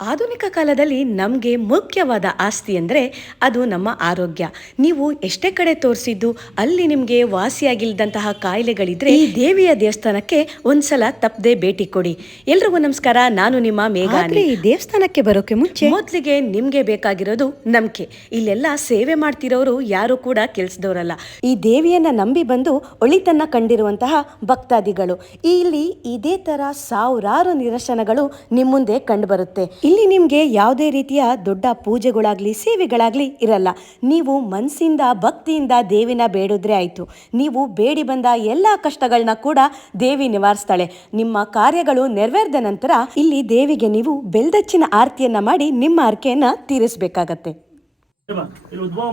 ಆಧುನಿಕ ಕಾಲದಲ್ಲಿ ನಮಗೆ ಮುಖ್ಯವಾದ ಆಸ್ತಿ ಅಂದರೆ ಅದು ನಮ್ಮ ಆರೋಗ್ಯ. ನೀವು ಎಷ್ಟೇ ಕಡೆ ತೋರಿಸಿದ್ದು ಅಲ್ಲಿ ನಿಮಗೆ ವಾಸಿಯಾಗಿಲ್ದಂತಹ ಕಾಯಿಲೆಗಳಿದ್ರೆ ಈ ದೇವಿಯ ದೇವಸ್ಥಾನಕ್ಕೆ ಒಂದ್ಸಲ ತಪ್ಪದೆ ಭೇಟಿ ಕೊಡಿ. ಎಲ್ರಿಗೂ ನಮಸ್ಕಾರ ನಾನು ನಿಮ್ಮ ಮೇಘ ಈ ದೇವಸ್ಥಾನಕ್ಕೆ ಬರೋಕೆ ಮುಂಚೆ ಮೊದಲಿಗೆ ನಿಮಗೆ ಬೇಕಾಗಿರೋದು ನಂಬಿಕೆ. ಇಲ್ಲೆಲ್ಲ ಸೇವೆ ಮಾಡ್ತಿರೋರು ಯಾರು ಕೂಡ ಕೆಲ್ಸದವರಲ್ಲ ಈ ದೇವಿಯನ್ನ ನಂಬಿ ಬಂದು ಒಳಿತನ್ನ ಕಂಡಿರುವಂತಹ ಭಕ್ತಾದಿಗಳು. ಇಲ್ಲಿ ಇದೇ ತರ ಸಾವಿರಾರು ನಿರಶನಗಳು ನಿಮ್ಮ ಮುಂದೆ ಕಂಡುಬರುತ್ತೆ ಇಲ್ಲಿ ನಿಮಗೆ ಯಾವುದೇ ರೀತಿಯ ದೊಡ್ಡ ಪೂಜೆಗಳಾಗಲಿ, ಸೇವೆಗಳಾಗಲಿ ಇರಲ್ಲ. ನೀವು ಮನಸ್ಸಿಂದ ಭಕ್ತಿಯಿಂದ ದೇವಿನ ಬೇಡಿದ್ರೆ ಆಯಿತು. ನೀವು ಬೇಡಿ ಬಂದ ಎಲ್ಲ ಕಷ್ಟಗಳನ್ನ ಕೂಡ ದೇವಿ ನಿವಾರಿಸ್ತಾಳೆ. ನಿಮ್ಮ ಕಾರ್ಯಗಳು ನೆರವೇರಿದ ನಂತರ ಇಲ್ಲಿ ದೇವಿಗೆ ನೀವು ಬೆಲ್ದಚ್ಚಿನ ಆರತಿಯನ್ನ ಮಾಡಿ ನಿಮ್ಮ ಆರ್ಕೆಯನ್ನ ತೀರಿಸಬೇಕಾಗತ್ತೆ.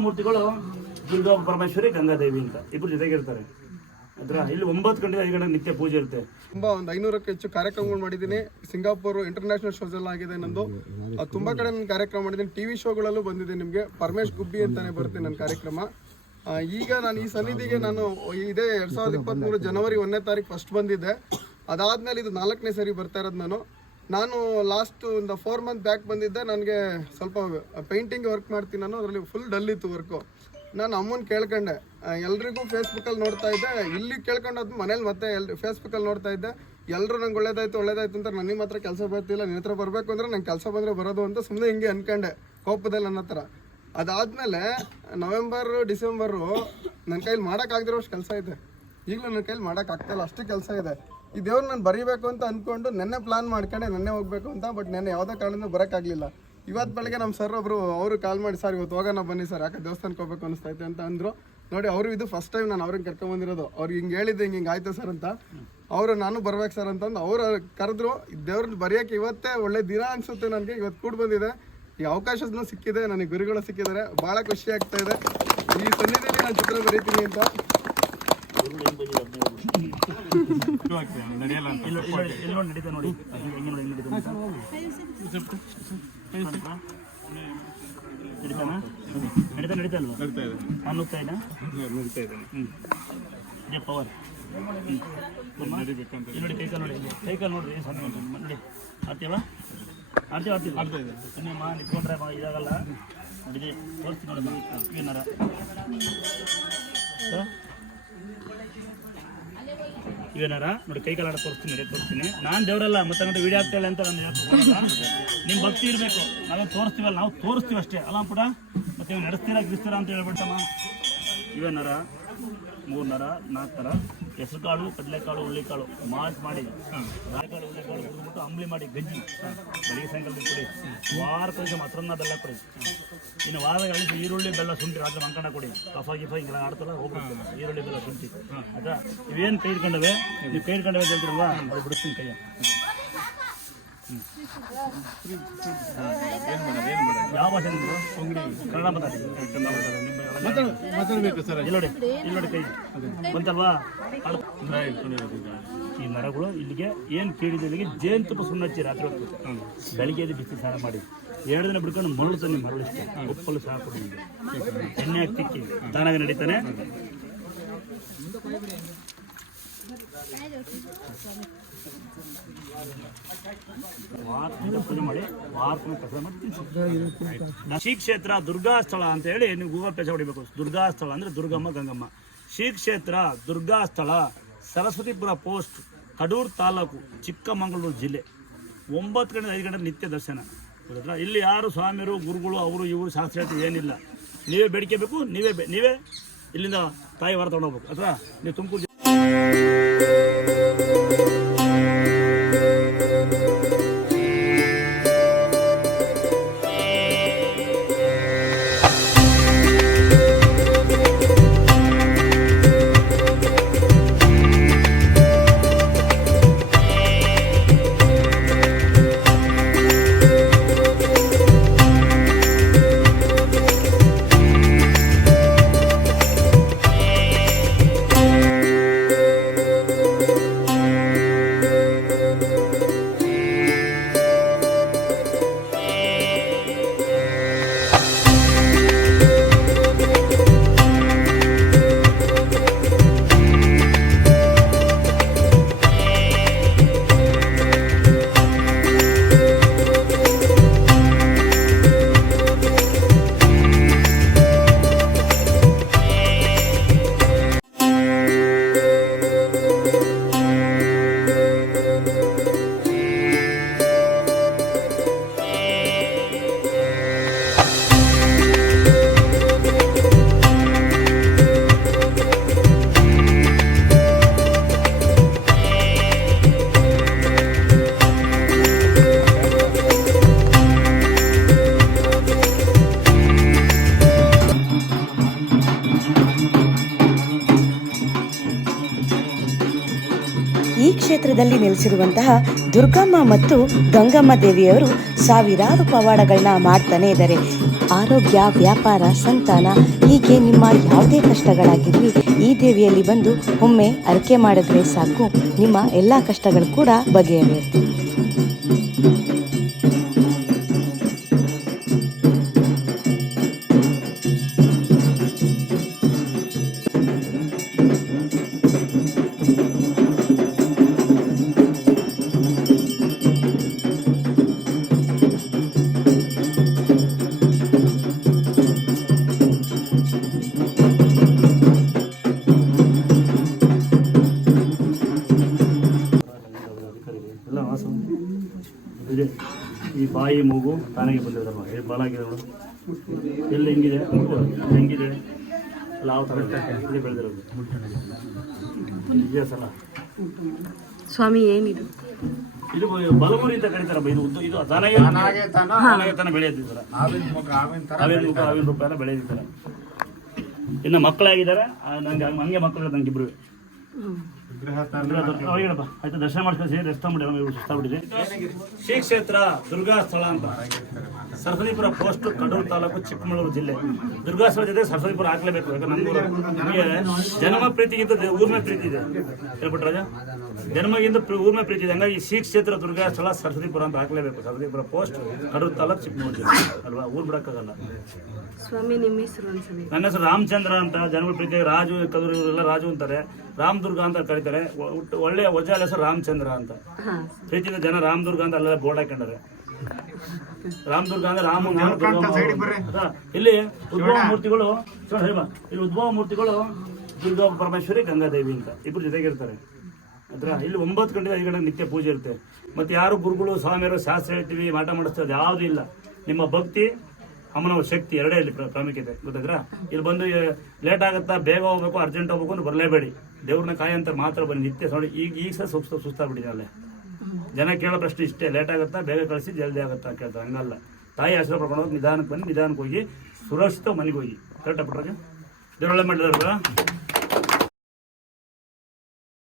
ಮೂರ್ತಿಗಳು ದುರ್ಗಾ ಪರಮೇಶ್ವರಿ ಗಂಗಾದೇವಿ ಅಂತ ಇಬ್ಬರು ಜೊತೆಗಿರ್ತಾರೆ. ಇಲ್ಲಿ ಒಂಬತ್ತು ಗಂಟೆ ಐದು ಗಂಟೆ ನಿತ್ಯ ಪೂಜೆ ಇರುತ್ತೆ. ತುಂಬಾ ಒಂದು ಐನೂರಕ್ಕೂ ಹೆಚ್ಚು ಕಾರ್ಯಕ್ರಮಗಳು ಮಾಡಿದ್ದೀನಿ. ಸಿಂಗಾಪುರ್ ಇಂಟರ್ನ್ಯಾಷನಲ್ ಶೋಸ್ ಎಲ್ಲ ಆಗಿದೆ ನಂದು. ತುಂಬಾ ಕಡೆ ನಾನು ಕಾರ್ಯಕ್ರಮ ಮಾಡಿದ್ದೀನಿ. ಟಿವಿ ಶೋಗಳಲ್ಲೂ ಬಂದಿದೆ ನಿಮಗೆ. ಪರಮೇಶ್ ಗುಬ್ಬಿ ಅಂತಾನೆ ಬರುತ್ತೆ ನನ್ನ ಕಾರ್ಯಕ್ರಮ. ಈಗ ನಾನು ಈ ಸನ್ನಿಧಿಗೆ ನಾನು ಇದೇ ಎರಡ್ ಸಾವಿರದ ಇಪ್ಪತ್ತ್ಮೂರು ಜನವರಿ ಒಂದನೇ ತಾರೀಕು ಫಸ್ಟ್ ಬಂದಿದ್ದೆ. ಅದಾದ್ಮೇಲೆ ಇದು ನಾಲ್ಕನೇ ಸರಿ ಬರ್ತಾ ಇರೋದು ನಾನು. ನಾನು ಲಾಸ್ಟ್ ಒಂದು ಫೋರ್ ಮಂತ್ ಬ್ಯಾಕ್ ಬಂದಿದ್ದೆ. ನನಗೆ ಸ್ವಲ್ಪ ಪೇಂಟಿಂಗ್ ವರ್ಕ್ ಮಾಡ್ತೀನಿ ನಾನು. ಅದರಲ್ಲಿ ಫುಲ್ ಡಲ್ ಇತ್ತು ವರ್ಕು ನಾನು ಅಮ್ಮನ ಕೇಳ್ಕೊಂಡೆ. ಎಲ್ರಿಗೂ ಫೇಸ್ಬುಕ್ಕಲ್ಲಿ ನೋಡ್ತಾ ಇದ್ದೆ. ಇಲ್ಲಿ ಕೇಳ್ಕೊಂಡದ್ದು ಮನೇಲಿ ಮತ್ತೆ ಎಲ್ ಫೇಸ್ಬುಕ್ಕಲ್ಲಿ ನೋಡ್ತಾ ಇದ್ದೆ. ಎಲ್ಲರೂ ನಂಗೆ ಒಳ್ಳೇದಾಯ್ತು ಒಳ್ಳೇದಾಯ್ತು ಅಂತ ನನಗೆ ಮಾತ್ರ ಕೆಲಸ ಬರ್ತಿಲ್ಲ. ನಿನ್ನ ಹತ್ರ ಬರಬೇಕು ಅಂದ್ರೆ ನಂಗೆ ಕೆಲಸ ಬಂದರೆ ಬರೋದು ಅಂತ ಸುಮ್ಮನೆ ಹಿಂಗೆ ಅನ್ಕೊಂಡೆ. ಕೋಪದಲ್ಲಿ ನನ್ನ ಹತ್ರ. ಅದಾದಮೇಲೆ ನವೆಂಬರ್, ಡಿಸೆಂಬರು ನನ್ನ ಕೈಲಿ ಮಾಡೋಕ್ಕಾಗದಿರೋ ಅಷ್ಟು ಕೆಲಸ ಇದೆ. ಈಗಲೂ ನನ್ನ ಕೈಲಿ ಮಾಡೋಕ್ಕಾಗ್ತಾಯಿಲ್ಲ ಅಷ್ಟು ಕೆಲಸ ಇದೆ. ಈ ದೇವ್ರು ನಾನು ಬರೀಬೇಕು ಅಂತ ಅಂದ್ಕೊಂಡು ನೆನ್ನೆ ಪ್ಲಾನ್ ಮಾಡ್ಕೊಂಡೆ, ನೆನ್ನೆ ಹೋಗ್ಬೇಕು ಅಂತ, ಬಟ್ ನೆನ್ನೆ ಯಾವುದೇ ಕಾರಣದಿಂದ ಬರೋಕ್ಕಾಗಲಿಲ್ಲ ಇವತ್ತು ಬೆಳಗ್ಗೆ ನಮ್ಮ ಸರ್ ಒಬ್ರು, ಅವರು ಕಾಲ್ ಮಾಡಿ ಸರ್ ಇವತ್ತು ಹೋಗೋಣ, ಬನ್ನಿ ಸರ್ ಯಾಕೆ ದೇವಸ್ಥಾನಕ್ಕೆ ಹೋಗ್ಬೇಕು ಅನಿಸ್ತೈತೆ ಅಂತ ಅಂದರು. ನೋಡಿ, ಅವರು ಇದು ಫಸ್ಟ್ ಟೈಮ್ ನಾನು ಅವ್ರನ್ನ ಕರ್ಕೊಂಬಂದಿರೋದು ಅವ್ರಿಗೆ ಹಿಂಗೆ ಹೇಳಿದ್ದೆ ಹಿಂಗೆ ಹಿಂಗೆ ಆಯ್ತು ಸರ್ ಅಂತ. ಅವರು ನಾನು ಬರ್ಬೇಕು ಸರ್ ಅಂತಂದು ಅವರು ಕರೆದ್ರು. ದೇವ್ರನ್ನ ಬರೆಯೋಕೆ ಇವತ್ತೇ ಒಳ್ಳೆ ದಿನ ಅನಿಸುತ್ತೆ ನನಗೆ. ಇವತ್ತು ಕೂಡ ಬಂದಿದೆ. ಈ ಅವಕಾಶನೂ ಸಿಕ್ಕಿದೆ, ನನಗೆ ಗುರುಗಳು ಸಿಕ್ಕಿದ್ದಾರೆ ಭಾಳ ಖುಷಿ ಆಗ್ತಾ ಇದೆ. ಈ ಸನ್ನಿಧಿಯಲ್ಲಿ ನಾನು ಚಿತ್ರ ಬರೀತೀನಿ ಅಂತ ಇಲ್ಲಿ ನೋಡಿ, ಇಲ್ಲಿ ನೋಡಿ ನಡೀತಾ ನೋಡಿ ಹೆಂಗೆ ನೋಡಿ ಹೆಂಗೆ ನಡೀತಾ. ನಡೀತಾ? ನಡೀತಾನಾ? ನಡೀತಾ ನಡೀತಾ ಅಲ್ವಾ ನಾನು ನುಗ್ತಾ ಇದ್ದ ಹ್ಞೂ ಇದೇ ಪವರ್ ಇಲ್ಲಿ ನೋಡಿ ಕೈ ಕಾಲು ನೋಡಿ ಇಲ್ಲಿ. ಕೈ ಕಾಲು ನೋಡ್ರಿ ಸಣ್ಣ. ನೋಡಿ ಆಡ್ತೀವ ಆಡ್ತೀವಿ ಆಡ್ತೀವಿ ಇನ್ನೇಮ್ಮ ನಿಂತ್ಕೊಂಡ್ರೆ ಇದಾಗಲ್ಲ ನೋಡಿದೆ ತೋರಿಸ್ತೀನಿ ನೋಡಿ ಏನಾರ ಇವೇನಾರ ನೋಡಿ ಕೈ ಕಾಲಾಡ ತೋರಿಸ್ತೀನಿ, ನೋಡಿ, ತೋರಿಸ್ತೀನಿ. ನಾನು ದೇವರಲ್ಲ, ಮತ್ತೆ ನೋಡಿ ವಿಡಿಯೋ ಆಗ್ತಾ ಇಲ್ಲ ಅಂತ ನಾನು ನಿಮ್ಮ ಭಕ್ತಿ ಇರಬೇಕು. ನಾವೇ ತೋರಿಸ್ತೀವಲ್ಲ, ನಾವು ತೋರಿಸ್ತೀವಿ ಅಷ್ಟೇ ಅಲ್ಲ ಪುಟ? ಮತ್ತೆ ನಡೆಸ್ತೀರಾ, ಗಿರಿಸ್ತೀರಾ ಅಂತ ಹೇಳ್ಬಿಟ್ಟಮ್ಮ. ಇವೇ ನರ ಮೂರು ನರ ನಾಲ್ಕು ಥರ ಹೆಸರು ಕಾಳು ಕಡಲೆಕಾಳು ಹುಳ್ಳಿಕಾಳು ಮಾಲ್ಟ್ ಮಾಡಿ. ರಾಯಿಕಾಳು ಹುಳ್ಳಿಕಾಳು ಹುರಿದ್ಬಿಟ್ಟು ಅಂಬ್ಲಿ ಮಾಡಿ ಗಂಜಿ. ಬೆಳಿಗ್ಗೆ ಸಾಯಂಕಾಲ ಕೊಡಿ. ವಾರ ಕಳಿಸಿ ಮೊಸರನ್ನ ಬೆಲ್ಲ ಕೊಡಿ. ಇನ್ನು ವಾರ ಕಳಿಸಿ ಈರುಳ್ಳಿ ಬೆಲ್ಲ ಶುಂಠಿ ರಾತ್ರಿ ಮಂಕಣ ಕೊಡಿ. ಕಫ ಗಿಫ ಹಿಂಗೆಲ್ಲ ಆಡ್ತಲ್ಲ ಹೋಗ್ಬಿಡ್ತೀನಿ ಈರುಳ್ಳಿ ಬೆಲ್ಲ ಶುಂಠಿ. ಆಯ್ತಾ ಇವೇನು ಕೈ ಇಟ್ಕೊಂಡವೆ ನೀವು ಕೈ ಇಟ್ಕೊಂಡವೆ ಅಂತ ಹೇಳ್ತಿರಲ್ವಾ? ಅದು ಬಿಡಿಸ್ತೀನಿ ಕೈಯ. ಸರ್ ಕೈ ಈ ಮರಗಳು ಇಲ್ಲಿಗೆ ಏನು ಕೇಳಿದೆ ಇಲ್ಲಿಗೆ ಜೇನುತುಪ್ಪ ಸುಣ್ಣ ಹಚ್ಚಿ ರಾತ್ರಿ ಹೊತ್ತು ಬೆಳಿಗ್ಗೆ ಬಿಸಿ ಸ್ನಾನ ಮಾಡಿ ಎರಡು ದಿನ ಬಿಡ್ಕೊಂಡು ಮರಳು ತನ್ನಿ ಮರಳು ಇಷ್ಟ ಉಪ್ಪಲ್ಲಿ ಸಹ ಕೊಡಿ. ಎಣ್ಣೆ ಹಾಕ್ತಿಕ್ಕಿ ತಾನಾಗ ನಡೀತಾನೆ ಶ್ರೀ ಕ್ಷೇತ್ರ ದುರ್ಗಾ ಸ್ಥಳ ಅಂತ ಹೇಳಿ ನೀವು ಗೂಗಲ್ ಪೇಜ್ ಹೊಡಿಬೇಕು. ದುರ್ಗಾ ಸ್ಥಳ ಅಂದ್ರೆ ದುರ್ಗಮ್ಮ, ಗಂಗಮ್ಮ. ಶ್ರೀ ಕ್ಷೇತ್ರ ದುರ್ಗಾ ಸ್ಥಳ, ಸರಸ್ವತಿಪುರ ಪೋಸ್ಟ್, ಕಡೂರು ತಾಲೂಕು, ಚಿಕ್ಕಮಗಳೂರು ಜಿಲ್ಲೆ. ಒಂಬತ್ತು ಗಂಟೆ ಐದು ಗಂಟೆ ನಿತ್ಯ ದರ್ಶನ? ಇಲ್ಲಿ ಯಾರು ಸ್ವಾಮಿಯರು, ಗುರುಗಳು, ಅವರು, ಇವರು ಶಾಸ್ತ್ರ ಏನಿಲ್ಲ. ನೀವೇ ಬೇಡಿಕೆ ಬೇಕು, ನೀವೇ ನೀವೇ ಇಲ್ಲಿಂದ ತಾಯಿ ವಾರ ತಗೊಂಡೋಗ್ಬೇಕು. ಅಥವಾ ನೀವು ತುಮಕೂರು ಕ್ಷೇತ್ರದಲ್ಲಿ ನೆಲೆಸಿರುವಂತಹ ದುರ್ಗಮ್ಮ ಮತ್ತು ಗಂಗಮ್ಮ ದೇವಿಯವರು ಸಾವಿರಾರು ಪವಾಡಗಳನ್ನ ಮಾಡ್ತಾನೆ ಇದ್ದಾರೆ. ಆರೋಗ್ಯ, ವ್ಯಾಪಾರ, ಸಂತಾನ ಹೀಗೆ ನಿಮ್ಮ ಯಾವುದೇ ಕಷ್ಟಗಳಾಗಿರಲಿ ಈ ದೇವಿಯಲ್ಲಿ ಬಂದು ಒಮ್ಮೆ ಅರಕೆ ಮಾಡಿದ್ರೆ ಸಾಕು. ನಿಮ್ಮ ಎಲ್ಲ ಕಷ್ಟಗಳು ಕೂಡ ಬಗೆಹರಿಯುತ್ತೆ ಬಾಯಿ ಮೂಗು ತಾನಾಗೆ ಬಂದಿರೋದಲ್ವ ಈ ಬಾಲಾಗಿದೆ ನೋಡು ಎಲ್ಲಿ ಹೆಂಗಿದೆ? ಹೆಂಗಿದೆ? ಎಲ್ಲ ಯಾವ ಥರ ಇದೆ? ಬೆಳೆದಿರೋದು? ನಿಜ ಸಲ? ಸ್ವಾಮಿ ಏನಿದು? ಇದು ಬಲಮುರಿ ಅಂತ ಕರೀತಾರಪ್ಪ ಇದು ಉದ್ದು ಇದು ತಾನಾಗೆ ತಾನಾಗೆ ತಾನೇ ಬೆಳೆಯುತ್ತಿದ್ದಾರೆ. ಆವಿನ ಮುಖ ಆವಿನ ರೂಪ ಎಲ್ಲ ಬೆಳೆಯುತ್ತಿದ್ದಾರೆ. ಇನ್ನು ಮಕ್ಕಳಾಗಿದ್ದಾರೆ. ನನಗೆ ನಂಗೆ ಹಂಗೆ- ಮಕ್ಕಳು ನಂಗೆ ಇಬ್ರು. ಅವಾಗೇನಪ್ಪ ಆಯ್ತು ದರ್ಶನ ಮಾಡ್ಕೊಂಡು ಸೇರಿ ರೆಸ್ಟ್ ಮಾಡಿ ಶ್ರೀ ಕ್ಷೇತ್ರ ದುರ್ಗಾ ಸ್ಥಳ ಅಂತ. ಸರಸ್ವತಿಪುರ ಪೋಸ್ಟ್ ಕಡೂರು ತಾಲೂಕು ಚಿಕ್ಕಮಗಳೂರು ಜಿಲ್ಲೆ. ದುರ್ಗಾ ಸ್ಥಳ ಜೊತೆ ಸರಸ್ವತಿಪುರ ಹಾಕ್ಲೇಬೇಕು. ಯಾಕಂದ್ರೆ ನಮ್ಗೆ ನಮಗೆ ಜನ್ಮ ಪ್ರೀತಿಗಿಂತ ಊರ್ಮೆ ಪ್ರೀತಿ ಇದೆ. ಹೇಳ್ಬಿಟ್ರಾಜ ಜನ್ಮಗಿಂತ ಊರ್ಮೆ ಪ್ರೀತಿ ಇದೆ. ಹಂಗಾಗಿ ಶ್ರೀ ಕ್ಷೇತ್ರ ದುರ್ಗಾ ಸ್ಥಳ ಸರಸ್ವತಿಪುರ ಅಂತ ಹಾಕ್ಲೇಬೇಕು. ಸರಸ್ವತಿಪುರ ಪೋಸ್ಟ್ ಕಡೂರು ತಾಲೂಕು ಚಿಕ್ಕಮಗಳೂರು ಜಿಲ್ಲೆ. ಅಲ್ವಾ? ಊರು ಬಿಡಕ್ಕಾಗಲ್ಲ. ಸ್ವಾಮಿ ನಿಮ್ಮ ಹೆಸರು ನನ್ನ ಹೆಸರು ರಾಮಚಂದ್ರ ಅಂತ. ಜನಗಳ ಪ್ರೀತಿ ರಾಜು ಕದೂರು ಇವರೆಲ್ಲ ರಾಜು ಅಂತಾರೆ. ರಾಮದುರ್ಗ ಅಂತ ಕರೀತಾರೆ. ಒಳ್ಳೆಯ ವಜಾಲ ಹೆಸರು ರಾಮಚಂದ್ರ ಅಂತ. ಪ್ರೀತಿಯಿಂದ ಜನ ರಾಮದುರ್ಗ ಅಂತ ಅಲ್ಲೆಲ್ಲ ಬೋರ್ಡ್ ಹಾಕೊಂಡಾರೆ ರಾಮದುರ್ಗ ಅಂದ್ರೆ ರಾಮ? ಇಲ್ಲಿ ಉದ್ಭವ ಮೂರ್ತಿಗಳು. ಇಲ್ಲಿ ಉದ್ಭವ ಮೂರ್ತಿಗಳು ದುರ್ಗಾ ಪರಮೇಶ್ವರಿ ಗಂಗಾದೇವಿ ಅಂತ ಇಬ್ರು ಜೊತೆಗಿರ್ತಾರೆ ಆಯ್ತಾ ಇಲ್ಲಿ ಒಂಬತ್ತು ಗಂಟೆ ಐದು ಗಂಟೆ ನಿತ್ಯ ಪೂಜೆ ಇರುತ್ತೆ. ಮತ್ತೆ ಯಾರು ಗುರುಗಳು ಸ್ವಾಮಿಯರು ಶಾಸ್ತ್ರ ಹೇಳ್ತೀವಿ ಮಾಟ ಮಾಡಿಸ್ತದೆ ಯಾವುದೂ ಇಲ್ಲ. ನಿಮ್ಮ ಭಕ್ತಿ ಅಮ್ಮನವ ಶಕ್ತಿ ಎರಡೇ ಇಲ್ಲಿ ಪ್ರ- ಪ್ರಾಮುಖ್ಯತೆ ಗೊತ್ತಾದ್ರಾ? ಇಲ್ಲಿ ಬಂದು ಲೇಟ್ ಆಗುತ್ತಾ ಬೇಗ ಹೋಗ್ಬೇಕು ಅರ್ಜೆಂಟ್ ಹೋಗ್ಬೇಕು ಅಂತ ಬರಲೇಬೇಡಿ. ದೇವ್ರನ್ನ ಕಾಯಂತ ಮಾತ್ರ ಬನ್ನಿ ನಿತ್ಯ ನೋಡಿ. ಈಗ ಈಗ ಸಹ ಸುಸ್ತ ಸುಸ್ತಾಗ್ಬಿಟ್ಟಿದೆ ಅಲ್ಲೇ. ಜನ ಕೇಳೋ ಪ್ರಶ್ನೆ ಇಷ್ಟೇ. ಲೇಟ್ ಆಗುತ್ತಾ? ಬೇಗ ಕಳಿಸಿ, ಜಲ್ದಿ ಆಗುತ್ತಾ ಕೇಳ್ತಾರೆ. ಹಂಗಲ್ಲ. ತಾಯಿ ಆಶ್ರಯ ಪಡ್ಕೊಂಡು ನಿಧಾನಕ್ಕೆ ಬಂದು ನಿಧಾನಕ್ಕೆ ಹೋಗಿ ಸುರಕ್ಷಿತ ಮನೆಗೆ ಹೋಗಿ. ಕರೆಕ್ಟ್ ಪಟ್ರಾಗ ದೇವ್ರೊಳ್ಳೆ ಮಾಡಿದಾರಲ್ಲ